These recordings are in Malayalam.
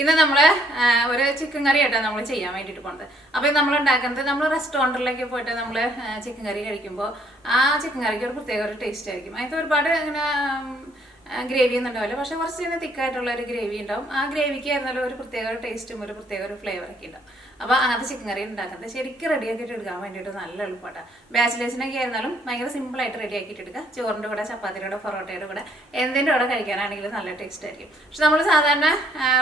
ഇന്ന് നമ്മൾ ഒരു ചിക്കൻ കറി ആയിട്ടാണ് നമ്മൾ ചെയ്യാൻ വേണ്ടിയിട്ട് പോകുന്നത്. അപ്പോൾ ഇത് നമ്മൾ ഉണ്ടാക്കുന്നത് നമ്മൾ റെസ്റ്റോറൻറ്റിലേക്ക് പോയിട്ട് നമ്മൾ ചിക്കൻ കറി കഴിക്കുമ്പോൾ ആ ചിക്കൻ കറിക്ക് ഒരു പ്രത്യേക ഒരു ടേസ്റ്റ് ആയിരിക്കും. അതിന് ഒരുപാട് ഇങ്ങനെ ഗ്രേവി ഒന്നും ഉണ്ടാവില്ല, പക്ഷെ കുറച്ച് ഇങ്ങനെ തിക്കായിട്ടുള്ള ഒരു ഗ്രേവി ഉണ്ടാവും. ആ ഗ്രേവിക്ക് ആയിരുന്നാലും ഒരു പ്രത്യേക ഒരു ടേസ്റ്റും ഒരു പ്രത്യേക ഒരു ഫ്ലേവറൊക്കെ ഉണ്ടാവും. അപ്പോൾ അങ്ങനത്തെ ചിക്കൻ കറി ഉണ്ടാക്കുന്നത് ശരിക്കും റെഡിയാക്കിയിട്ട് എടുക്കാൻ വേണ്ടിയിട്ട് നല്ല എളുപ്പമാണ്. ബാച്ചിലേഴ്സിനൊക്കെ ആയിരുന്നാലും ഭയങ്കര സിമ്പിളായിട്ട് റെഡിയാക്കിയിട്ട് എടുക്കുക. ചോറിൻ്റെ കൂടെ, ചപ്പാത്തിയുടെ കൂടെ, പൊറോട്ടയുടെ കൂടെ, എന്തിൻ്റെ കൂടെ കഴിക്കാനാണെങ്കിലും നല്ല ടേസ്റ്റ് ആയിരിക്കും. പക്ഷെ നമ്മൾ സാധാരണ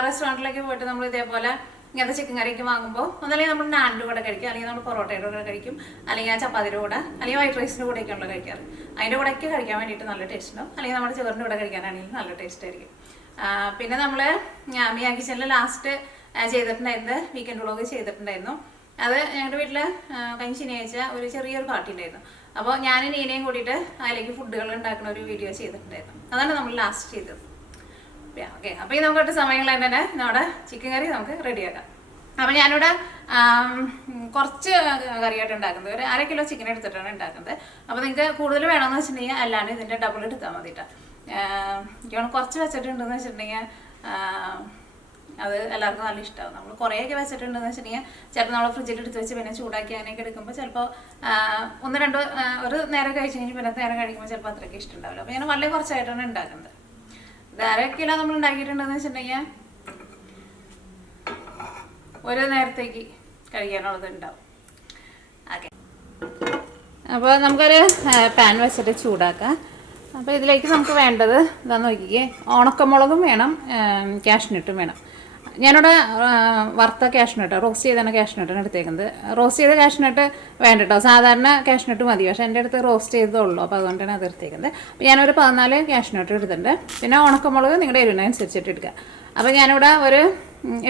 റെസ്റ്റോറൻറ്റിലേക്ക് പോയിട്ട് നമ്മൾ ഇതേപോലെ ഇങ്ങനത്തെ ചിക്കൻ കറിയൊക്കെ വാങ്ങുമ്പോൾ ഒന്നല്ലെങ്കിൽ നമ്മൾ നാനിൻ്റെ കൂടെ കഴിക്കും, അല്ലെങ്കിൽ നമ്മൾ പൊറോട്ടയുടെ കൂടെ കഴിക്കും, അല്ലെങ്കിൽ ആ ചപ്പാത്തിയുടെ കൂടെ, അല്ലെങ്കിൽ വൈറ്റ് റൈസിൻ്റെ കൂടെയൊക്കെയുള്ള കഴിക്കാറ്. അതിൻ്റെ കൂടെയൊക്കെ കഴിക്കാൻ വേണ്ടിയിട്ട് നല്ല ടേസ്റ്റ് ഉണ്ടാവും. അല്ലെങ്കിൽ നമ്മുടെ ചോറിൻ്റെ കൂടെ കഴിക്കാനാണെങ്കിലും നല്ല ടേസ്റ്റ് ആയിരിക്കും. പിന്നെ നമ്മൾ മിയാ കിച്ചണിൽ ലാസ്റ്റ് ചെയ്തിട്ടുണ്ടായിരുന്നു, വീക്കെൻഡ് വ്ളോഗ് ചെയ്തിട്ടുണ്ടായിരുന്നു. അത് ഞങ്ങളുടെ വീട്ടിൽ കഴിഞ്ഞ ശനിയാഴ്ച ഒരു ചെറിയൊരു പാർട്ടി ഉണ്ടായിരുന്നു. അപ്പോൾ ഞാനും നീനയും കൂടിയിട്ട് അതിലേക്ക് ഫുഡുകൾ ഉണ്ടാക്കുന്ന ഒരു വീഡിയോ ചെയ്തിട്ടുണ്ടായിരുന്നു. അതാണ് നമ്മൾ ലാസ്റ്റ് ചെയ്തത്. ഓക്കെ, അപ്പോൾ ഈ നമുക്കൊട്ട് സമയങ്ങളിൽ തന്നെ നമ്മുടെ ചിക്കൻ കറി നമുക്ക് റെഡിയാക്കാം. അപ്പോൾ ഞാനിവിടെ കുറച്ച് കറിയായിട്ട് ഉണ്ടാക്കുന്നത്, ഒരു 1/2 കിലോ ചിക്കൻ എടുത്തിട്ടാണ് ഉണ്ടാക്കുന്നത്. അപ്പോൾ നിങ്ങൾക്ക് കൂടുതൽ വേണമെന്ന് വെച്ചിട്ടുണ്ടെങ്കിൽ അല്ലാണ്ട് ഇതിൻ്റെ ഡബിൾ എടുത്താൽ മതിട്ടാ. എനിക്ക് കുറച്ച് വെച്ചിട്ടുണ്ടെന്ന് വെച്ചിട്ടുണ്ടെങ്കിൽ അത് എല്ലാവർക്കും നല്ല ഇഷ്ടമാവും. നമ്മൾ കുറേയൊക്കെ വെച്ചിട്ടുണ്ടെന്ന് വെച്ചിട്ടുണ്ടെങ്കിൽ ചിലപ്പോൾ നമ്മൾ ഫ്രിഡ്ജിൽ എടുത്ത് വെച്ച് പിന്നെ ചൂടാക്കി അങ്ങനെയൊക്കെ എടുക്കുമ്പോൾ ചിലപ്പോൾ 1-2 ഒരു നേരം കഴിച്ച് കഴിഞ്ഞ് പിന്നെ നേരം കഴിക്കുമ്പോൾ ചിലപ്പോൾ അത്രയ്ക്ക് ഇഷ്ടമുണ്ടാവില്ല. അപ്പോൾ ഞാൻ വളരെ കുറച്ചായിട്ടാണ് ഉണ്ടാക്കുന്നത്. ഇത് 1/2 കിലോ നമ്മൾ ഉണ്ടാക്കിയിട്ടുണ്ടെന്ന് വെച്ചിട്ടുണ്ടെങ്കിൽ ഒരു നേരത്തേക്ക് കഴിക്കാനുള്ളത് ഉണ്ടാവും. ഓക്കെ, അപ്പോൾ നമുക്കൊരു പാൻ വെച്ചിട്ട് ചൂടാക്കാം. അപ്പോൾ ഇതിലേക്ക് നമുക്ക് വേണ്ടത് എന്താണെന്ന് നോക്കിക്കേ, ഉണക്കമുളകും വേണം, കാഷ്നട്ടും വേണം. ഞാനിവിടെ വറുത്ത കാഷ്നട്ട്, റോസ്റ്റ് ചെയ്താണ് കാഷ്നട്ടാണ് എടുത്തേക്കുന്നത്. റോസ്റ്റ് ചെയ്ത കാഷ്നട്ട് വേണ്ട കേട്ടോ, സാധാരണ കാഷ്നട്ട് മതി. പക്ഷേ എൻ്റെ അടുത്ത് റോസ്റ്റ് ചെയ്തതുള്ളൂ, അപ്പോൾ അതുകൊണ്ടാണ് അത് എടുത്തേക്കുന്നത്. അപ്പോൾ ഞാനൊരു 14 കാഷ്നട്ട് എടുത്തിട്ടുണ്ട്. പിന്നെ ഉണക്കമുളക് നിങ്ങളുടെ എരിവിനനുസരിച്ചിട്ട് എടുക്കുക. അപ്പോൾ ഞാനിവിടെ ഒരു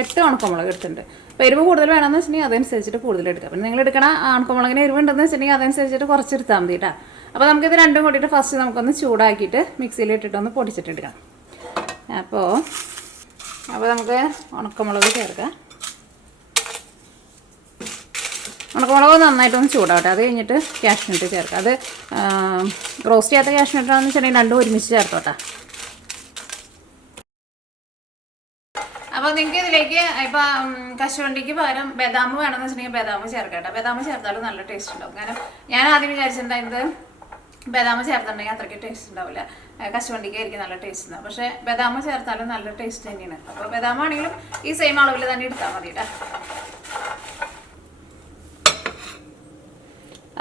8 ഉണക്കമുളക് എടുത്തിട്ടുണ്ട്. അപ്പോൾ എരിവ് കൂടുതൽ വേണമെന്ന് വെച്ചിട്ടുണ്ടെങ്കിൽ അതനുസരിച്ചിട്ട് കൂടുതൽ എടുക്കുക. പിന്നെ നിങ്ങൾ എടുക്കണ ഉണക്കമുളകിന് എരിവുണ്ടെന്ന് വെച്ചിട്ടുണ്ടെങ്കിൽ അതനുസരിച്ചിട്ട് കുറച്ചെടുത്താൽ മതി കേട്ടോ. അപ്പോൾ നമുക്കിത് രണ്ടും കൂട്ടിയിട്ട് ഫസ്റ്റ് നമുക്കൊന്ന് ചൂടാക്കിയിട്ട് മിക്സിയിൽ ഇട്ടിട്ടൊന്ന് പൊടിച്ചിട്ടെടുക്കാം. അപ്പോൾ നമുക്ക് ഉണക്കമുളക് ചേർക്കാം. ഉണക്കമുളക് നന്നായിട്ടൊന്ന് ചൂടാവട്ടെ. അത് കഴിഞ്ഞിട്ട് കാഷ്നട്ട് ചേർക്കാം. അത് റോസ്റ്റ് ചെയ്യാത്ത കാഷ്നട്ടാണെന്ന് വെച്ചിട്ടുണ്ടെങ്കിൽ രണ്ടും ഒരുമിച്ച് ചേർത്തോട്ടെ. അപ്പോൾ നിങ്ങൾക്ക് ഇതിലേക്ക് ഇപ്പം കശുവണ്ടിക്ക് പകരം ബദാം വേണമെന്ന് വെച്ചിട്ടുണ്ടെങ്കിൽ ബദാം ചേർക്കട്ടെ. ബദാം ചേർത്താലും നല്ല ടേസ്റ്റ് ഉണ്ടാവും. കാരണം ഞാൻ ആദ്യം വിചാരിച്ചിട്ടുണ്ടായിരുന്നത് ബദാം ചേർത്തിട്ടുണ്ടെങ്കിൽ അത്രയ്ക്ക് ടേസ്റ്റ് ഉണ്ടാവില്ല, കശുവണ്ടിക്ക് ആയിരിക്കും നല്ല ടേസ്റ്റ് ഉണ്ടാവും. പക്ഷേ ബദാം ചേർത്താലും നല്ല ടേസ്റ്റ് തന്നെയാണ്. അപ്പോൾ ബദാം ആണെങ്കിലും ഈ സെയിം അളവിൽ തന്നെ എടുത്താൽ മതി കേട്ടോ.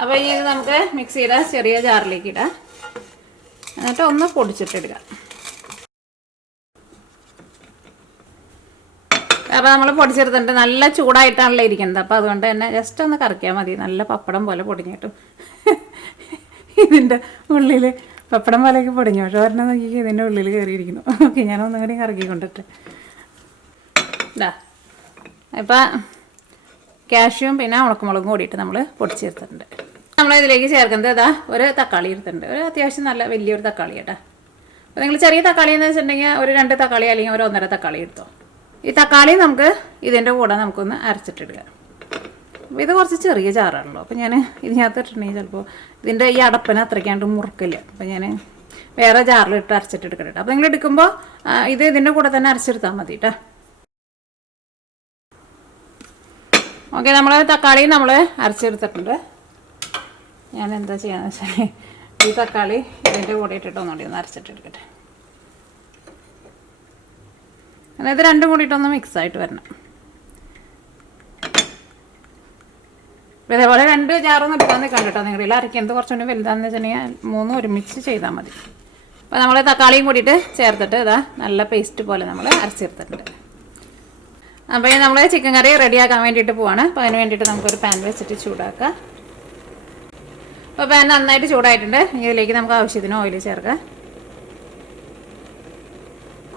അപ്പോൾ ഇനി ഇത് നമുക്ക് മിക്സിയുടെ ചെറിയ ജാറിലേക്ക് ഇടാം. എന്നിട്ട് ഒന്ന് പൊടിച്ചിട്ടെടുക്കാം. അപ്പോൾ നമ്മൾ പൊടിച്ചെടുത്തിട്ട് നല്ല ചൂടായിട്ടാണല്ലോ ഇരിക്കുന്നത്. അപ്പോൾ അതുകൊണ്ട് തന്നെ ജസ്റ്റ് ഒന്ന് കറക്കിയാൽ മതി. നല്ല പപ്പടം പോലെ പൊടിഞ്ഞിട്ടും ഇതിൻ്റെ ഉള്ളിൽ പപ്പടം പോലെയൊക്കെ പൊടിഞ്ഞു. പക്ഷെ ഒരെണ്ണം നോക്കി ഇതിൻ്റെ ഉള്ളിൽ കയറിയിരിക്കുന്നു. ഓക്കെ, ഞാനൊന്നും കൂടി കറക്കിക്കൊണ്ടിട്ട് ഇതാ. ഇപ്പം കാഷ്യും പിന്നെ ഉണക്കമുളകും കൂടിയിട്ട് നമ്മൾ പൊടിച്ചെടുത്തിട്ടുണ്ട്. നമ്മളിതിലേക്ക് ചേർക്കുന്നത് ഇതാ ഒരു തക്കാളി എടുത്തിട്ടുണ്ട്. ഒരു അത്യാവശ്യം നല്ല വലിയൊരു തക്കാളി കേട്ടോ. അപ്പോൾ നിങ്ങൾ ചെറിയ തക്കാളി എന്ന് വെച്ചിട്ടുണ്ടെങ്കിൽ ഒരു 2 തക്കാളി അല്ലെങ്കിൽ ഒരു 1.5 തക്കാളി എടുത്തോ. ഈ തക്കാളി നമുക്ക് ഇതിൻ്റെ കൂടെ നമുക്കൊന്ന് അരച്ചിട്ടിടുക. അപ്പോൾ ഇത് കുറച്ച് ചെറിയ ചാറാണല്ലോ. അപ്പോൾ ഞാൻ ഇതിനകത്ത് ഇട്ടിട്ടുണ്ടെങ്കിൽ ചിലപ്പോൾ ഇതിൻ്റെ ഈ അടപ്പിന് അത്രയ്ക്കാണ്ട് മുറുക്കില്ല. അപ്പോൾ ഞാൻ വേറെ ജാറിലിട്ട് അരച്ചിട്ടെടുക്കട്ടെ. അപ്പോൾ നിങ്ങൾ എടുക്കുമ്പോൾ ഇത് ഇതിൻ്റെ കൂടെ തന്നെ അരച്ചെടുത്താൽ മതി കേട്ടോ. ഓക്കെ, നമ്മൾ തക്കാളി നമ്മൾ അരച്ചെടുത്തിട്ടുണ്ട്. ഞാൻ എന്താ ചെയ്യാന്ന് വെച്ചാൽ ഈ തക്കാളി ഇതിൻ്റെ കൂടെ ഇട്ടിട്ട് ഒന്നുകൂടി ഒന്ന് അരച്ചിട്ടെടുക്കട്ടെ. അതായത് രണ്ടും കൂടിയിട്ടൊന്ന് മിക്സായിട്ട് വരണം. ഇതേപോലെ 2 ജാറൊന്നും എടുക്കാൻ നിൽക്കണം കേട്ടോ. നിങ്ങളിൽ അരയ്ക്കുന്നത് കുറച്ചുകൂടി വലുതാണെന്ന് വെച്ചിട്ടുണ്ടെങ്കിൽ 3 ഒരുമിച്ച് ചെയ്താൽ മതി. അപ്പോൾ നമ്മൾ തക്കാളിയും കൂടിയിട്ട് ചേർത്തിട്ട് ഇതാ നല്ല പേസ്റ്റ് പോലെ നമ്മൾ അരച്ചെടുത്തിട്ടുണ്ട്. അപ്പോൾ നമ്മൾ ചിക്കൻ കറി റെഡിയാക്കാൻ വേണ്ടിയിട്ട് പോവാണ്. അപ്പോൾ അതിന് വേണ്ടിയിട്ട് നമുക്കൊരു പാൻ വെച്ചിട്ട് ചൂടാക്കാം. അപ്പോൾ പാൻ നന്നായിട്ട് ചൂടായിട്ടുണ്ട്. ഇതിലേക്ക് നമുക്ക് ആവശ്യത്തിന് ഓയിൽ ചേർക്കാം.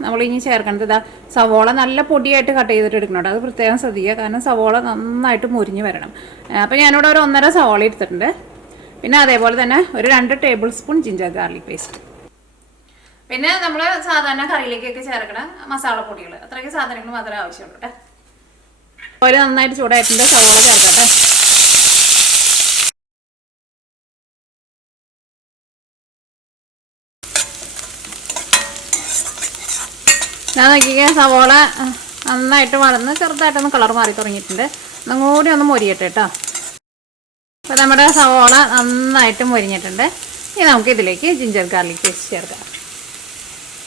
നമ്മളിനി ചേർക്കേണ്ടത് ഇതാ സവോള നല്ല പൊടിയായിട്ട് കട്ട് ചെയ്തിട്ട് എടുക്കണുണ്ട്. അത് പ്രത്യേകം ശ്രദ്ധിക്കുക, കാരണം സവോള നന്നായിട്ട് മുരിഞ്ഞ് വരണം. അപ്പോൾ ഞാനിവിടെ ഒരു 1.5 സവോള എടുത്തിട്ടുണ്ട്. പിന്നെ അതേപോലെ തന്നെ ഒരു 2 table spoon ginger garlic paste. പിന്നെ നമ്മൾ സാധാരണ കറിയിലേക്കൊക്കെ ചേർക്കണ മസാലപ്പൊടികൾ, അത്രയ്ക്ക് സാധനങ്ങൾ മാത്രമേ ആവശ്യമുള്ളൂ കേട്ടോ. ഓയിൽ നന്നായിട്ട് ചൂടായിട്ടുണ്ട്. സവോള ചേർക്കട്ടെ. ഞാൻ നോക്കിക്കാൻ സവോള നന്നായിട്ട് വളർന്ന് ചെറുതായിട്ടൊന്ന് കളർ മാറി തുടങ്ങിയിട്ടുണ്ട്. ഒന്നും കൂടി ഒന്ന് മൊരിയട്ടെ കേട്ടോ. അപ്പോൾ നമ്മുടെ സവോള നന്നായിട്ട് മൊരിഞ്ഞിട്ടുണ്ട്. ഇനി നമുക്ക് ഇതിലേക്ക് ജിഞ്ചർ ഗാർലിക് പേസ്റ്റ് ചേർക്കാം.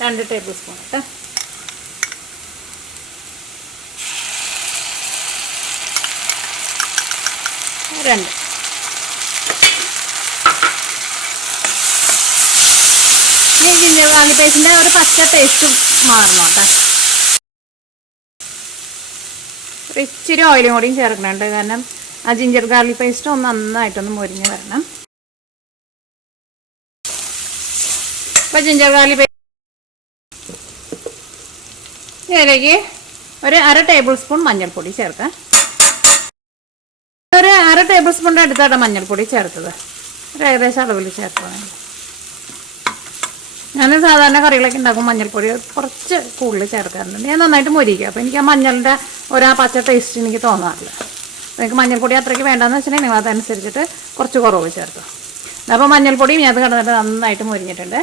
2 ടേബിൾ സ്പൂൺ കേട്ടോ. രണ്ട് ഈ ജിഞ്ചർ ഗാർലിക് പേസ്റ്റിൻ്റെ ഒരു പച്ച ടേസ്റ്റും മാറണം കേട്ടോ. ഇച്ചിരി ഓയിലും കൂടിയും ചേർക്കണുണ്ട്. കാരണം ആ ജിഞ്ചർ ഗാർലിക് പേസ്റ്റ് ഒന്ന് നന്നായിട്ടൊന്ന് മൊരിഞ്ഞ് വരണം. അപ്പോൾ ജിഞ്ചർ ഗാർലിക് പേസ്റ്റ് ഇതിലേക്ക് ഒരു 1/2 ടേബിൾ സ്പൂൺ മഞ്ഞൾപ്പൊടി ചേർക്കാം. ഒരു 1/2 ടേബിൾ സ്പൂണിൻ്റെ അടുത്താണ് മഞ്ഞൾപ്പൊടി ചേർത്തത്. ഒരു ഏകദേശം അളവിൽ ചേർത്തതാണ്. ഞാൻ സാധാരണ കറികളൊക്കെ ഉണ്ടാക്കും മഞ്ഞൾപ്പൊടി കുറച്ച് കൂടുതൽ ചേർക്കാറുണ്ട്. ഞാൻ നന്നായിട്ട് മൊരിക്കുക. അപ്പോൾ എനിക്ക് ആ മഞ്ഞളിൻ്റെ പച്ച ടേസ്റ്റ് എനിക്ക് തോന്നാറില്ല. നിങ്ങൾക്ക് മഞ്ഞൾപ്പൊടി അത്രയ്ക്ക് വേണ്ടെന്ന് വെച്ചിട്ടുണ്ടെങ്കിൽ നിങ്ങൾ അതനുസരിച്ചിട്ട് കുറച്ച് കുറവ് ചേർത്തോ. അപ്പോൾ മഞ്ഞൾപ്പൊടിയും ഞാൻ കിടന്നിട്ട് നന്നായിട്ട് മൊരിഞ്ഞിട്ടുണ്ട്.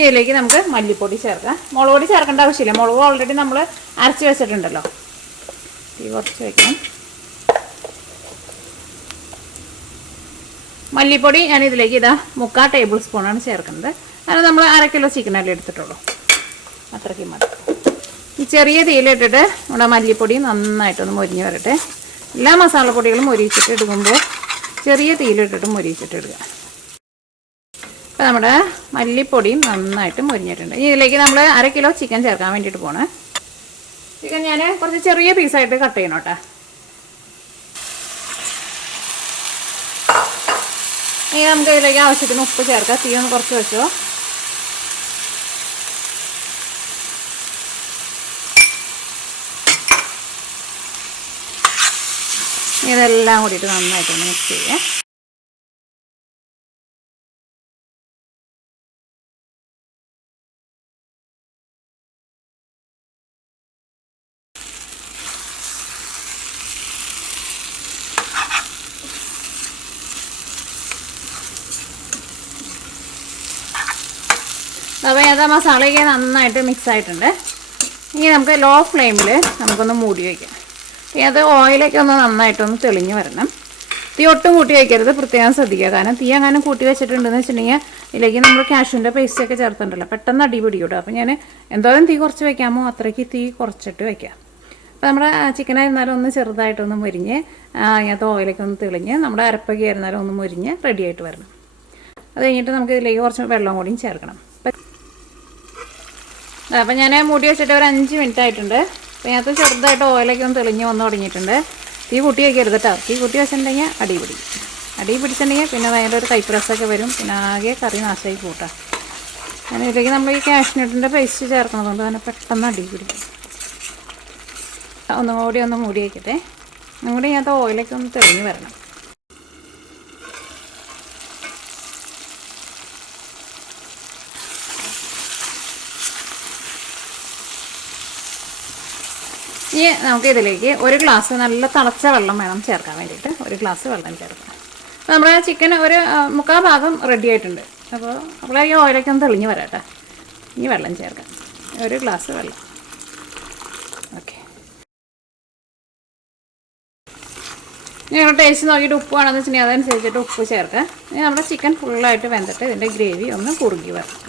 ഇതിലേക്ക് നമുക്ക് മല്ലിപ്പൊടി ചേർക്കാം. മുളക് പൊടി ചേർക്കേണ്ട ആവശ്യമില്ല. മുളക് ഓൾറെഡി നമ്മൾ അരച്ച് വെച്ചിട്ടുണ്ടല്ലോ. തീ കുറച്ച് വയ്ക്കണം. മല്ലിപ്പൊടി ഞാൻ ഇതിലേക്ക് 3/4 ടേബിൾ സ്പൂണാണ് ചേർക്കുന്നത്. അത് നമ്മൾ 1/2 കിലോ ചിക്കനല്ലേ എടുത്തിട്ടുള്ളൂ. അത്രയ്ക്ക് മതി. ഈ ചെറിയ തീയിലിട്ടിട്ട് നമ്മുടെ മല്ലിപ്പൊടി നന്നായിട്ടൊന്ന് മൊരിഞ്ഞ് വരട്ടെ. എല്ലാ മസാലപ്പൊടികളും മൊരിച്ചിട്ട് എടുക്കുമ്പോൾ ചെറിയ തീയിലിട്ടിട്ട് മൊരിച്ചിട്ട് ഇടുക. അപ്പോൾ നമ്മുടെ മല്ലിപ്പൊടിയും നന്നായിട്ട് മൊരിഞ്ഞിട്ടുണ്ട്. ഇനി ഇതിലേക്ക് നമ്മൾ 1/2 കിലോ ചിക്കൻ ചേർക്കാൻ വേണ്ടിയിട്ട് പോകണേ. ചിക്കൻ ഞാൻ കുറച്ച് ചെറിയ പീസായിട്ട് കട്ട് ചെയ്യണം കേട്ടോ. ഇനി നമുക്ക് ഇതിലേക്ക് ആവശ്യത്തിന് ഉപ്പ് ചേർക്കാം. തീ ഒന്ന് കുറച്ച് വെച്ചോ. ഇതെല്ലാം കൂടിയിട്ട് നന്നായിട്ടൊന്ന് മിക്സ് ചെയ്യാം. അപ്പോൾ അത് മസാലയൊക്കെ നന്നായിട്ട് മിക്സ് ആയിട്ടുണ്ട്. ഇനി നമുക്ക് ലോ ഫ്ലെയിമിൽ നമുക്കൊന്ന് മൂടി വയ്ക്കാം. ഇനി അത് ഓയിലൊക്കെ ഒന്ന് നന്നായിട്ടൊന്ന് തെളിഞ്ഞ് വരണം. തീ ഒട്ടും കൂട്ടി വയ്ക്കരുത്, പ്രത്യേകം ശ്രദ്ധിക്കുക. കാരണം തീ അങ്ങനെ കൂട്ടി വെച്ചിട്ടുണ്ടെന്ന് വെച്ചിട്ടുണ്ടെങ്കിൽ ഇതിലേക്ക് നമ്മൾ കാഷ്യൂൻ്റെ പേസ്റ്റൊക്കെ ചേർത്തിട്ടുണ്ടല്ലോ, പെട്ടെന്ന് അടി പിടിക്കൂട്ടോ. അപ്പോൾ ഞാൻ എന്തോരം തീ കുറച്ച് വയ്ക്കാമോ അത്രയ്ക്ക് തീ കുറച്ചിട്ട് വയ്ക്കാം. അപ്പോൾ നമ്മുടെ ചിക്കനായിരുന്നാലും ഒന്ന് ചെറുതായിട്ടൊന്ന് മുരിഞ്ഞ് അതിനകത്ത് ഓയിലൊക്കെ ഒന്ന് തെളിഞ്ഞ് നമ്മുടെ അരപ്പൊക്കെ ആയിരുന്നാലും ഒന്ന് മുരിഞ്ഞ് റെഡിയായിട്ട് വരണം. അത് കഴിഞ്ഞിട്ട് നമുക്ക് ഇതിലേക്ക് കുറച്ച് വെള്ളം കൂടിയും ചേർക്കണം. അപ്പം ഞാൻ മൂടി വെച്ചിട്ട് ഒരു 5 മിനിറ്റ് ആയിട്ടുണ്ട്. അപ്പോൾ ഇതിനകത്ത് ചെറുതായിട്ട് ഓയിലൊക്കെ ഒന്ന് തെളിഞ്ഞ് വന്ന് തുടങ്ങിയിട്ടുണ്ട്. തീ കൂട്ടി വയ്ക്കരുത് കേട്ടോ. തീ കൂട്ടി വെച്ചിട്ടുണ്ടെങ്കിൽ അടി പിടിച്ചിട്ടുണ്ടെങ്കിൽ പിന്നെ അതിൻ്റെ ഒരു കൈപ്രസൊക്കെ വരും. പിന്നെ ആകെ കറി നാശമായി കൂട്ടാം. ഞാൻ ഇതിലേക്ക് നമ്മൾ ഈ കാഷ്നട്ടിൻ്റെ പേസ്റ്റ് ചേർക്കണതുകൊണ്ട് തന്നെ പെട്ടെന്ന് അടി പിടിക്കും. ഒന്നും കൂടി ഒന്ന് മൂടി വയ്ക്കട്ടെ. ഒന്നും കൂടി ഇതിനകത്ത് ഓയിലൊക്കെ ഒന്ന് തെളിഞ്ഞ് വരണം. ഇനി നമുക്ക് ഇതിലേക്ക് 1 ഗ്ലാസ് നല്ല തിളച്ച വെള്ളം വേണം ചേർക്കാൻ വേണ്ടിയിട്ട്. 1 ഗ്ലാസ് വെള്ളം ചേർക്കാം. അപ്പോൾ നമ്മുടെ ചിക്കൻ ഒരു 3/4 ഭാഗം റെഡി ആയിട്ടുണ്ട്. അപ്പോൾ ഈ ഓയിലൊക്കെ ഒന്ന് തെളിഞ്ഞ് വരാട്ടെ. ഇനി വെള്ളം ചേർക്കാം. 1 ഗ്ലാസ് വെള്ളം. ഓക്കെ. നിങ്ങൾ ടേസ്റ്റ് നോക്കിയിട്ട് ഉപ്പ് വേണമെന്ന് വെച്ചിട്ടുണ്ടെങ്കിൽ അതനുസരിച്ചിട്ട് ഉപ്പ് ചേർക്കാം. ഇനി നമ്മുടെ ചിക്കൻ ഫുള്ളായിട്ട് വെന്തിട്ട് ഇതിൻ്റെ ഗ്രേവി ഒന്ന് കുറുകി വരണം.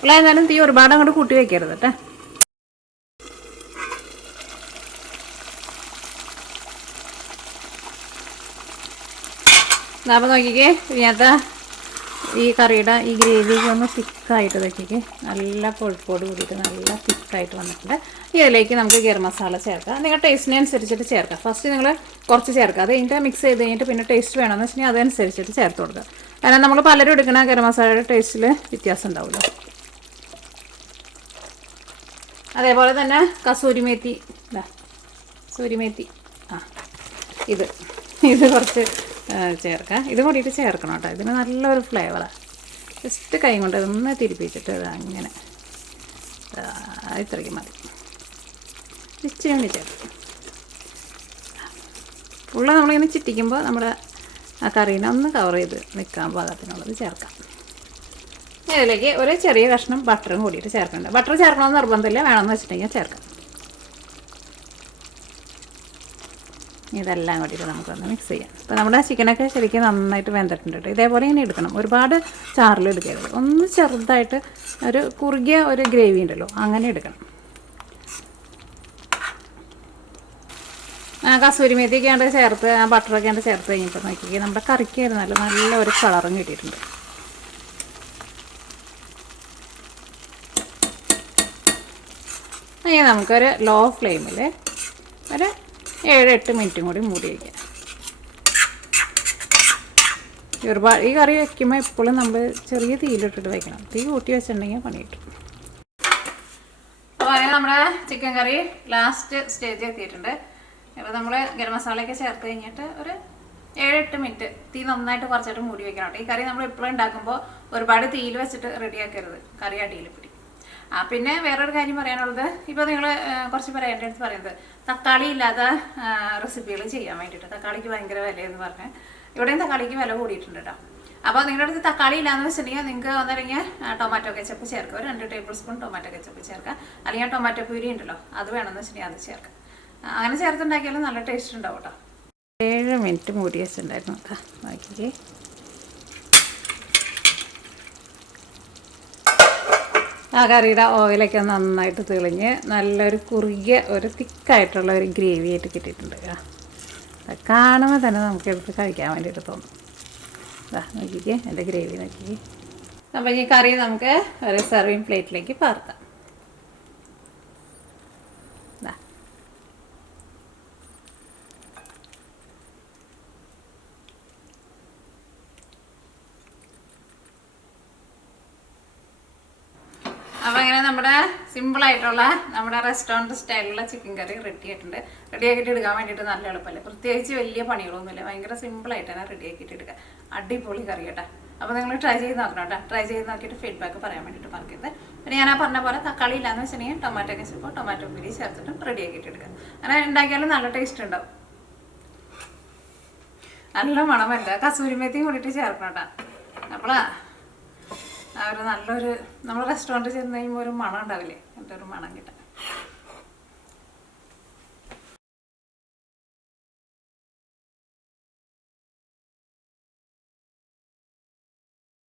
ഫുള്ളായിരുന്നാലും തീ ഒരുപാട് അങ്ങോട്ട് കൂട്ടി വയ്ക്കരുത് കേട്ടോ. അപ്പോൾ നോക്കിക്കേ, ഇതിനകത്ത് ഈ കറിയുടെ ഈ ഗ്രേവിക്ക് ഒന്ന് തിക്കായിട്ട് നോക്കിക്കേ, നല്ല കൊഴുപ്പോട് കൂടിയിട്ട് നല്ല തിക്കായിട്ട് വന്നിട്ടുണ്ട്. ഇതിലേക്ക് നമുക്ക് ഗരം മസാല ചേർക്കാം. നിങ്ങൾ ടേസ്റ്റിനനുസരിച്ചിട്ട് ചേർക്കാം. ഫസ്റ്റ് നിങ്ങൾ കുറച്ച് ചേർക്കുക. അത് കഴിഞ്ഞിട്ട് മിക്സ് ചെയ്ത് കഴിഞ്ഞിട്ട് പിന്നെ ടേസ്റ്റ് വേണമെന്ന് വെച്ചിട്ടുണ്ടെങ്കിൽ അതനുസരിച്ചിട്ട് ചേർത്ത് കൊടുക്കുക. കാരണം നമ്മൾ പലരും എടുക്കുന്ന ഗരം മസാലയുടെ ടേസ്റ്റിൽ വ്യത്യാസം ഉണ്ടാവുമല്ലോ. അതേപോലെ തന്നെ കസൂരി മേത്തി ഇത് കുറച്ച് ചേർക്കാം. ഇത് കൂടിയിട്ട് ചേർക്കണം കേട്ടോ. ഇതിന് നല്ലൊരു ഫ്ലേവറാണ്. ജസ്റ്റ് കൈ കൊണ്ട് ഒന്ന് തിരിപ്പിച്ചിട്ട് അങ്ങനെ ഇത്രയ്ക്ക് മതി. ഇച്ചിരി വേണ്ടി ചേർക്കാം. ഫുള്ള് നമ്മളിങ്ങനെ ചിറ്റിക്കുമ്പോൾ നമ്മുടെ ആ കറീനെ ഒന്ന് കവർ ചെയ്ത് നിൽക്കാൻ പാകത്തിനുള്ളത് ചേർക്കാം. ഇതിലേക്ക് ഒരു ചെറിയ കഷ്ണം ബട്ടറും കൂടിയിട്ട് ചേർക്കുന്നുണ്ട്. ബട്ടർ ചേർക്കണമെന്ന് നിർബന്ധമില്ല, വേണമെന്ന് വെച്ചിട്ടുണ്ടെങ്കിൽ ചേർക്കാം. ഇതെല്ലാം കൂടിയിട്ട് നമുക്കൊന്ന് മിക്സ് ചെയ്യാം. അപ്പോൾ നമ്മുടെ ചിക്കനൊക്കെ ശരിക്കും നന്നായിട്ട് വെന്തിട്ടുണ്ട് കേട്ടോ. ഇതേപോലെ ഇങ്ങനെ എടുക്കണം, ഒരുപാട് ചാറിലെടുക്കരുത്, ഒന്ന് ചെറുതായിട്ട് ഒരു കുറുകിയ ഒരു ഗ്രേവി ഉണ്ടല്ലോ അങ്ങനെ എടുക്കണം. കസൂരി മേത്തിയൊക്കെ ആണ്ട് ചേർത്ത് ബട്ടറൊക്കെ ആണ്ട് ചേർത്ത് കഴിഞ്ഞപ്പോൾ നോക്കിക്കുക നമ്മുടെ കറിക്കായിരുന്നല്ലോ നല്ല ഒരു കളറും കിട്ടിയിട്ടുണ്ട്. അങ്ങനെ നമുക്കൊരു ലോ ഫ്ലെയിമിൽ ഒരു 7-8 മിനിറ്റും കൂടി മൂടി വയ്ക്കാം. ഈ കറി വയ്ക്കുമ്പോൾ എപ്പോഴും നമ്മൾ ചെറിയ തീയിലിട്ടിട്ട് വയ്ക്കണം. തീ കൂട്ടി വെച്ചിട്ടുണ്ടെങ്കിൽ പണി കിട്ടും. അപ്പോൾ അങ്ങനെ നമ്മുടെ ചിക്കൻ കറി ലാസ്റ്റ് സ്റ്റേജ് എത്തിയിട്ടുണ്ട്. അപ്പോൾ നമ്മൾ ഗരം മസാലയൊക്കെ ചേർത്ത് കഴിഞ്ഞിട്ട് ഒരു 7-8 മിനിറ്റ് തീ നന്നായിട്ട് കുറച്ചിട്ട് മൂടി വെക്കണം കേട്ടോ. ഈ കറി നമ്മൾ എപ്പോഴും ഉണ്ടാക്കുമ്പോൾ ഒരുപാട് തീയിൽ വെച്ചിട്ട് റെഡിയാക്കരുത്, കറി അടിയിൽ പിടി. പിന്നെ വേറൊരു കാര്യം പറയാനുള്ളത്, ഇപ്പോൾ നിങ്ങൾ കുറച്ച് പേര് എൻ്റെ അടുത്ത് പറയുന്നത് തക്കാളി ഇല്ലാത്ത റെസിപ്പികൾ ചെയ്യാൻ വേണ്ടിയിട്ട്. തക്കാളിക്ക് ഭയങ്കര വിലയെന്ന് പറഞ്ഞ് ഇവിടെയും തക്കാളിക്ക് വില കൂടിയിട്ടുണ്ട് കേട്ടോ. അപ്പോൾ നിങ്ങളുടെ അടുത്ത് തക്കാളി ഇല്ലാന്ന് വെച്ചിട്ടുണ്ടെങ്കിൽ നിങ്ങൾക്ക് വന്നിറങ്ങിയ ടൊമാറ്റോ കെച്ചപ്പ് ചേർക്കുക, ഒരു 2 ടേബിൾ സ്പൂൺ ടൊമാറ്റോ കെച്ചപ്പ് ചേർക്കുക. അല്ലെങ്കിൽ ടൊമാറ്റോ പ്യൂരി ഉണ്ടല്ലോ അത് വേണമെന്ന് വെച്ചിട്ടുണ്ടെങ്കിൽ അത് ചേർക്കുക. അങ്ങനെ ചേർത്തുണ്ടാക്കിയാലും നല്ല ടേസ്റ്റ് ഉണ്ടാവും കേട്ടോ. 7 മിനിറ്റ് മൂടി വെച്ചിട്ടുണ്ടായിരുന്നു കേട്ടോ. നോക്കിക്കേ, ആ കറിയുടെ ഓയിലൊക്കെ നന്നായിട്ട് തെളിഞ്ഞ് നല്ലൊരു കുറുകിയ ഒരു തിക്കായിട്ടുള്ള ഒരു ഗ്രേവി ആയിട്ട് കിട്ടിയിട്ടുണ്ട്. കാണുമ്പോൾ തന്നെ നമുക്ക് എടുത്ത് കഴിക്കാൻ വേണ്ടിയിട്ട് തോന്നും. നോക്കിക്കേ എൻ്റെ ഗ്രേവി നോക്കിക്കേ. അപ്പോൾ ഈ കറി നമുക്ക് ഒരു സെർവിങ് പ്ലേറ്റിലേക്ക് പകർത്താം. അപ്പോൾ അങ്ങനെ നമ്മുടെ സിമ്പിളായിട്ടുള്ള നമ്മുടെ റെസ്റ്റോറൻറ്റ് സ്റ്റൈലിലുള്ള ചിക്കൻ കറി റെഡി ആയിട്ടുണ്ട്. റെഡിയാക്കിയിട്ട് എടുക്കാൻ വേണ്ടിയിട്ട് നല്ല എളുപ്പമല്ലേ, പ്രത്യേകിച്ച് വലിയ പണികളൊന്നുമില്ല, ഭയങ്കര സിമ്പിളായിട്ട് തന്നെ റെഡിയാക്കിയിട്ട് എടുക്കുക. അടിപൊളി കറി കേട്ടോ. അപ്പോൾ നിങ്ങൾ ട്രൈ ചെയ്ത് നോക്കണം കേട്ടോ. ട്രൈ ചെയ്ത് നോക്കിയിട്ട് ഫീഡ്ബാക്ക് പറയാൻ വേണ്ടിയിട്ട് മറക്കരുത്. പിന്നെ ഞാൻ പറഞ്ഞ പോലെ തക്കാളി ഇല്ലാന്ന് വെച്ചിട്ടുണ്ടെങ്കിൽ ടൊമാറ്റോ കെച്ചപ്പോ ടൊമാറ്റോ പ്യൂരി ചേർത്തിട്ട് റെഡിയാക്കിയിട്ട് എടുക്കുക. അങ്ങനെ ഉണ്ടാക്കിയാലും നല്ല ടേസ്റ്റ് ഉണ്ടാവും. നല്ല മണമല്ല, കസൂരി മേത്തിയും കൂടിയിട്ട് ചേർക്കണം കേട്ടോ. അപ്പോളാ ഒരു നല്ലൊരു നമ്മൾ റെസ്റ്റോറൻറ്റ് ചെന്ന് കഴിയുമ്പോൾ ഒരു മണം ഉണ്ടാവില്ലേ, എന്നിട്ടൊരു മണം കിട്ടാം.